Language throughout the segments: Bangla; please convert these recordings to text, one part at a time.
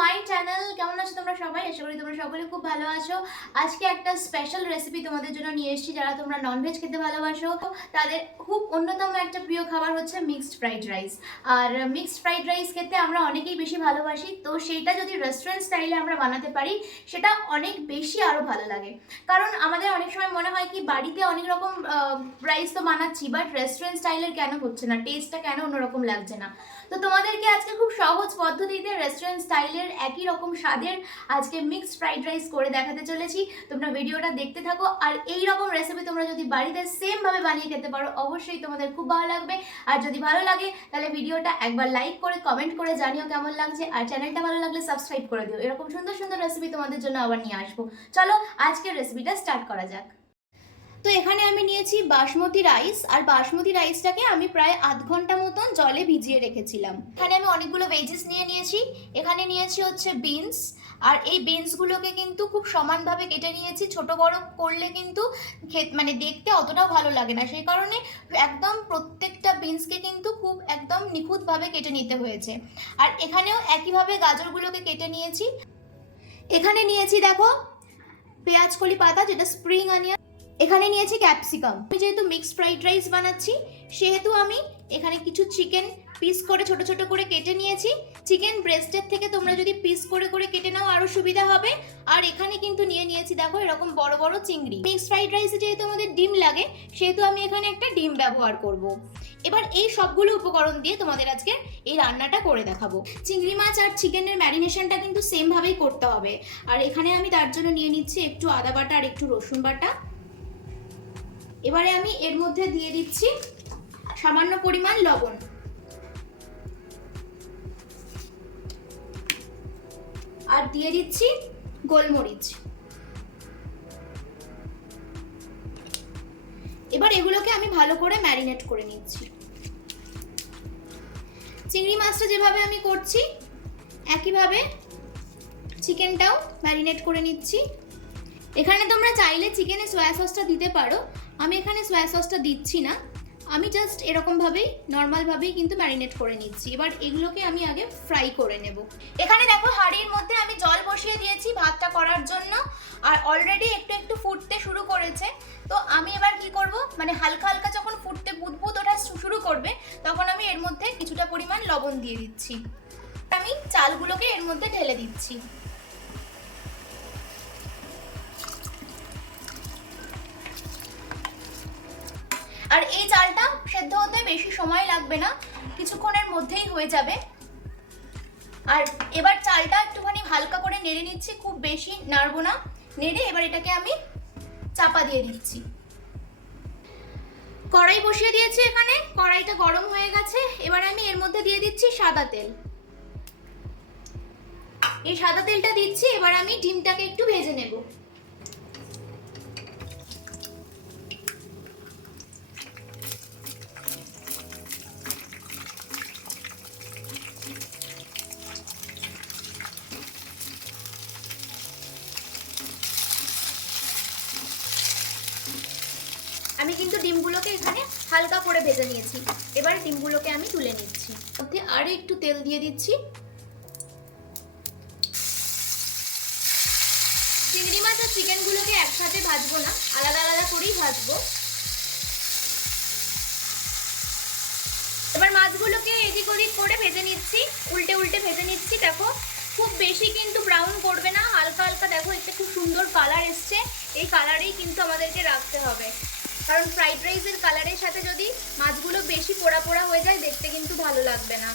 My channel. কেমন আছো তোমরা সবাই? আশা করি তোমরা সকলে খুব ভালো আছো। আজকে একটা স্পেশাল রেসিপি তোমাদের জন্য নিয়ে এসেছি। যারা তোমরা ননভেজ খেতে ভালোবাসো তাদের খুব অন্যতম একটা প্রিয় খাবার হচ্ছে মিক্সড ফ্রাইড রাইস। আর মিক্সড ফ্রাইড রাইস খেতে আমরা অনেকেই বেশি ভালোবাসি, তো সেইটা যদি রেস্টুরেন্ট স্টাইলে আমরা বানাতে পারি সেটা অনেক বেশি আরও ভালো লাগে। কারণ আমাদের অনেক সময় মনে হয় কি বাড়িতে অনেক রকম রাইস তো বানাচ্ছি, বাট রেস্টুরেন্ট স্টাইলের কেন হচ্ছে না, টেস্টটা কেন অন্যরকম লাগছে না। তো তোমাদেরকে আজকে খুব সহজ পদ্ধতিতে রেস্টুরেন্ট স্টাইলের একই রকম স্বাদের আজকে মিক্সড ফ্রাইড রাইস করে দেখাতে চলেছি। তোমরা ভিডিওটা দেখতে থাকো, আর এই রকম রেসিপি তোমরা যদি বাড়িতে সেম ভাবে বানিয়ে খেতে পারো অবশ্যই তোমাদের খুব ভালো লাগবে। আর যদি ভালো লাগে তাহলে ভিডিওটা একবার লাইক করে কমেন্ট করে জানিও কেমন লাগছে, আর চ্যানেলটা ভালো লাগলে সাবস্ক্রাইব করে দিও। এরকম সুন্দর সুন্দর রেসিপি তোমাদের জন্য আবার নিয়ে আসবো। চলো আজকের রেসিপিটা স্টার্ট করা যাক। তো এখানে আমি নিয়েছি বাসমতি রাইস, আর বাসমতি রাইসটাকে আমি প্রায় আধ ঘন্টা মতন জলে ভিজিয়ে রেখেছিলাম। এখানে আমি অনেকগুলো ভেজিস নিয়ে নিয়েছি। এখানে নিয়েছি হচ্ছে বিনস, আর এই বিনসগুলোকে কিন্তু খুব সমানভাবে কেটে নিয়েছি। ছোট বড় করলে কিন্তু মানে দেখতে অতটাও ভালো লাগে না, সেই কারণে একদম প্রত্যেকটা বিনসকে কিন্তু খুব একদম নিখুঁতভাবে কেটে নিতে হয়েছে। আর এখানেও একইভাবে গাজরগুলোকে কেটে নিয়েছি। এখানে নিয়েছি দেখো পেঁয়াজ কলি পাতা, যেটা স্প্রিং অনিয়ন। এখানে নিয়েছি ক্যাপসিকাম। আমি যেহেতু মিক্সড ফ্রাইড রাইস বানাচ্ছি সেহেতু আমি এখানে কিছু চিকেন পিস করে ছোট ছোট করে কেটে নিয়েছি। চিকেন ব্রেস্টের থেকে তোমরা যদি পিস করে করে কেটে নাও আরও সুবিধা হবে। আর এখানে কিন্তু নিয়ে নিয়েছি দেখো এরকম বড় বড় চিংড়ি। মিক্সড ফ্রাইড রাইসে যেহেতু আমাদের ডিম লাগে সেহেতু আমি এখানে একটা ডিম ব্যবহার করব। এবার এই সবগুলো উপকরণ দিয়ে তোমাদের আজকে এই রান্নাটা করে দেখাবো। চিংড়ি মাছ আর চিকেনের ম্যারিনেশনটা কিন্তু সেম ভাবেই করতে হবে। আর এখানে আমি তার জন্য নিয়ে নিচ্ছি একটু আদা বাটা আর একটু রসুন বাটা। এবারে আমি এর মধ্যে দিয়ে দিচ্ছি সামান্য পরিমাণ লবণ, আর দিয়ে দিচ্ছি গোলমরিচ। এবার এগুলোকে আমি ভালো করে ম্যারিনেট করে নিচ্ছি। চিংড়ি মাছটা যেভাবে আমি করছি একইভাবে চিকেনটাও ম্যারিনেট করে নিচ্ছি। এখানে তোমরা চাইলে চিকেনে সয়া সসটা দিতে পারো, আমি এখানে সয়া সসটা দিচ্ছি না। আমি জাস্ট এরকমভাবেই নর্মালভাবেই কিন্তু ম্যারিনেট করে নিচ্ছি। এবার এগুলোকে আমি আগে ফ্রাই করে নেব। এখানে দেখো হাঁড়ির মধ্যে আমি জল বসিয়ে দিয়েছি ভাতটা করার জন্য, আর অলরেডি একটু একটু ফুটতে শুরু করেছে। তো আমি এবার কি করব, মানে হালকা হালকা যখন ফুটতে বুদবুদ ওঠা শুরু করবে তখন আমি এর মধ্যে কিছুটা পরিমাণ লবণ দিয়ে দিচ্ছি। আমি চালগুলোকে এর মধ্যে ঢেলে দিচ্ছি। আর এই চালটা সেদ্ধ হতে বেশি সময় লাগবে না, কিছুক্ষণের মধ্যেই হয়ে যাবে। আর এবার চালটা একটুখানি হালকা করে নেড়ে নিচ্ছি, খুব বেশি নাড়বো না। নেড়ে এবার এটাকে আমি চাপা দিয়ে দিচ্ছি। কড়াই বসিয়ে দিয়েছি, এখানে কড়াইটা গরম হয়ে গেছে। এবার আমি এর মধ্যে দিয়ে দিচ্ছি সাদা তেল। এই সাদা তেলটা দিচ্ছি, এবার আমি ডিমটাকে একটু ভেজে নেব। আমি কিন্তু ডিমগুলোকে এখানে হালকা করে ভেজে নিয়েছি। এবার ডিমগুলোকে আমি তুলে নিচ্ছি। মধ্যে আরো একটু তেল দিয়ে দিচ্ছি। চিংড়ি মাছ আর চিকেনগুলোকে একসাথে ভাজবো না, আলাদা আলাদা করেই ভাজবো। এবার মাছগুলোকে এদিক ওদিক করে ভেজে নিচ্ছি, উল্টে উল্টে ভেজে নিচ্ছি। দেখো খুব বেশি কিন্তু ব্রাউন করবে না, হালকা হালকা। দেখো একটা খুব সুন্দর কালার এসছে, এই কালারেই কিন্তু আমাদেরকে রাখতে হবে। কারণ ফ্রাইড রাইসের কালারের সাথে যদি মাছগুলো বেশি পোড়া পোড়া হয়ে যায় দেখতে কিন্তু ভালো লাগবে না।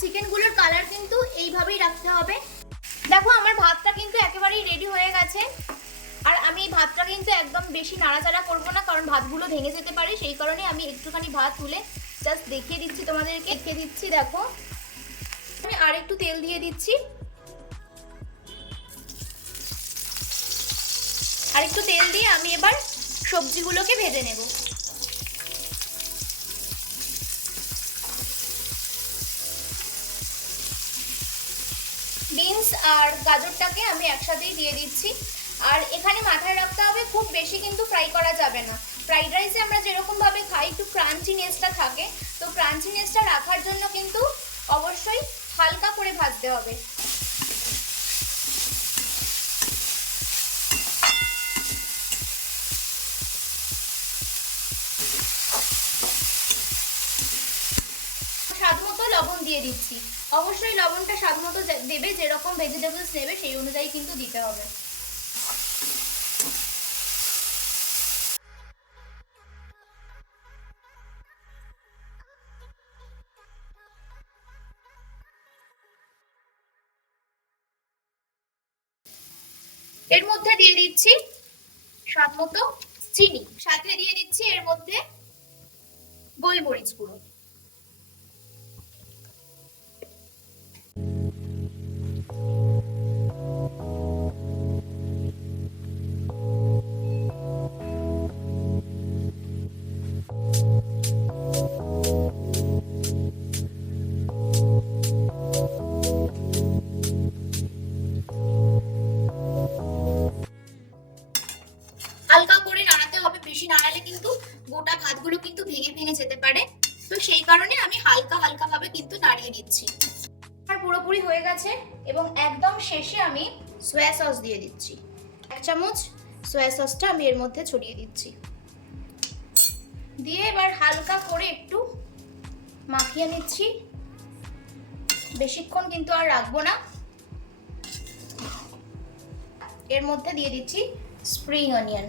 চিকেনগুলোর কালার কিন্তু এইভাবেই রাখতে হবে। দেখো আমার ভাতটা কিন্তু একেবারেই রেডি হয়ে গেছে। আর আমি ভাতটা কিন্তু একদম বেশি নাড়াচাড়া করবো না, কারণ ভাতগুলো ভেঙে যেতে পারে, সেই কারণে আমি একটুখানি ভাত তুলে জাস্ট দেখিয়ে দিচ্ছি তোমাদেরকে। দেখিয়ে দিচ্ছি দেখো আমি আর একটু তেল দিয়ে দিচ্ছি। আর একটু তেল দিয়ে আমি এবার সবজিগুলোকে ভেজে নেব। বিনস আর গাজরটাকে আমি একসাথেই দিয়ে দিচ্ছি। আর এখানে মাথায় রাখতে হবে খুব বেশি দিয়ে দিচ্ছি। অবশ্যই লবণটা স্বাদ মতো দেবে, যেরকম ভেজিটেবলস নেবে সেই অনুযায়ী কিন্তু দিতে হবে। এর মধ্যে দিয়ে দিচ্ছি স্বাদ মতো চিনি, সাথে দিয়ে দিচ্ছি এর মধ্যে গোলমরিচ গুঁড়ো। হালকা করে নাড়াতে হবে, বেশি নাড়ালে কিন্তু গোটা ভাতগুলো কিন্তু ভেঙে ভেঙে যেতে পারে, তো সেই কারণে আমি হালকা হালকা ভাবে কিন্তু নাড়িয়ে দিচ্ছি। আর পুরোপুরি হয়ে গেছে এবং একদম শেষে আমি সয়া সস দিয়ে দিচ্ছি। 1 চামচ সয়া সসটা আমি এর মধ্যে ছড়িয়ে দিচ্ছি, দিয়ে এবার হালকা করে একটু মাখিয়ে নিচ্ছি। বেশিক্ষণ কিন্তু আর রাখবো না। এর মধ্যে দিয়ে দিচ্ছি স্প্রিং অনিয়ন,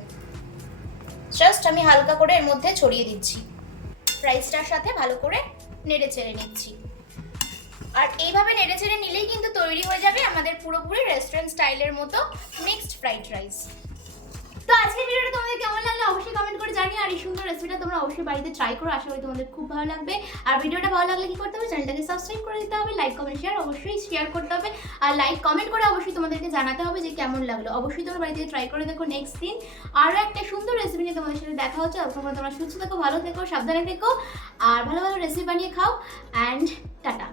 জাস্ট আমি হালকা করে এর মধ্যে ছড়িয়ে দিচ্ছি। রাইসটার সাথে ভালো করে নেড়ে চেড়ে নিচ্ছি। আর এইভাবে নেড়ে চেড়ে নিলেই কিন্তু তৈরি হয়ে যাবে আমাদের পুরোপুরি রেস্টুরেন্ট স্টাইলের মতো মিক্সড ফ্রাইড রাইস। তো আজকের ভিডিওটা তোমাদের কেমন লাগলো অবশ্যই কমেন্ট করে জানিও, আর এই সুন্দর রেসিপিটা তোমরা অবশ্যই বাড়িতে ট্রাই করো, আশা করি তোমাদের খুব ভালো লাগবে। আর ভিডিওটা ভালো লাগলে কি করতে হবে, চ্যানেলটাকে সাবস্ক্রাইব করে দিতে হবে, লাইক কমেন্ট শেয়ার অবশ্যই শেয়ার করতে হবে, আর লাইক কমেন্ট করে অবশ্যই তোমাদেরকে জানাতে হবে যে কেমন লাগলো। অবশ্যই তোমরা বাড়িতে ট্রাই করে দেখো। নেক্সট দিন আরও একটা সুন্দর রেসিপি নিয়ে তোমাদের সাথে দেখা হচ্ছে। তোমরা সুস্থ থেকো, ভালো থেকো, সাবধানে থেকো, আর ভালো ভালো রেসিপি বানিয়ে খাও। And tata.